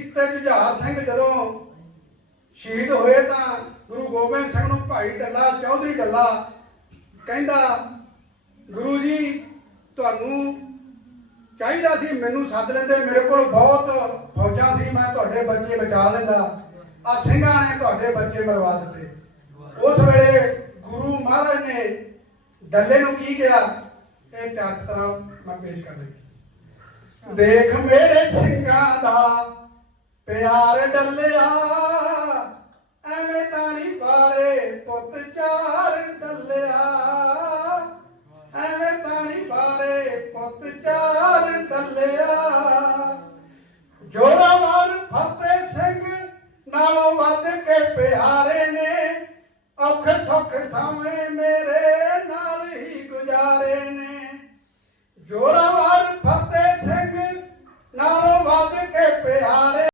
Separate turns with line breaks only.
ਤੇ ਜੁਝਾਰ ਸਿੰਘ ਜਦੋਂ ਸ਼ਹੀਦ ਹੋਏ ਤਾਂ ਗੁਰੂ ਗੋਬਿੰਦ ਸਿੰਘ ਨੂੰ ਭਾਈ ਡੱਲਾ ਚੌਧਰੀ ਡੱਲਾ ਕਹਿੰਦਾ, ਗੁਰੂ ਜੀ, ਤੁਹਾਨੂੰ ਚਾਹੀਦਾ ਸੀ ਮੈਨੂੰ ਸੱਦ ਲੈਂਦੇ, ਮੇਰੇ ਕੋਲ ਬਹੁਤ ਫੌਜਾਂ ਸੀ, ਮੈਂ ਤੁਹਾਡੇ ਬੱਚੇ ਬਚਾ ਲੈਂਦਾ। ਆ ਸਿੰਘਾਂ ਨੇ ਤੁਹਾਡੇ ਬੱਚੇ ਮਰਵਾ ਦਿੱਤੇ। ਉਸ ਵੇਲੇ ਗੁਰੂ ਮਹਾਰਾਜ ਨੇ ਡੱਲੇ ਨੂੰ ਕੀ ਕਿਹਾ? ਇਹ ਚਾਰ ਤਰ੍ਹਾਂ ਮੈਂ ਪੇਸ਼ ਕਰ ਰਹੀ ਦੇਖ ਮੇਰੇ ਸਿੰਘਾਂ ਦਾ ਪਿਆਰ ਡੱਲਿਆ, ਐਵੇਂ ਤਾਣੀ ਪਾਰੇ ਪੁੱਤ ਚਾਰ ਡੱਲਿਆ। ਐਵੇਂ ਤਾਣੀ ਪਾਰੇ ਪੁੱਤ ਚਾਰ ਡੱਲਿਆ। ਜੋਰਾਵਰ ਫਤਿਹ ਸਿੰਘ, ਨਾਲੋਂ ਵੱਧ ਕੇ ਪਿਆਰੇ ਨੇ। ਔਖ ਸੁੱਖ ਸਮੇਂ ਮੇਰੇ ਨਾਲ ਹੀ ਗੁਜ਼ਾਰੇ ਨੇ। ਜੋਰਾਵਰ ਫਤਿਹ ਸਿੰਘ, ਨਾਲੋਂ ਵੱਧ ਕੇ ਪਿਆਰੇ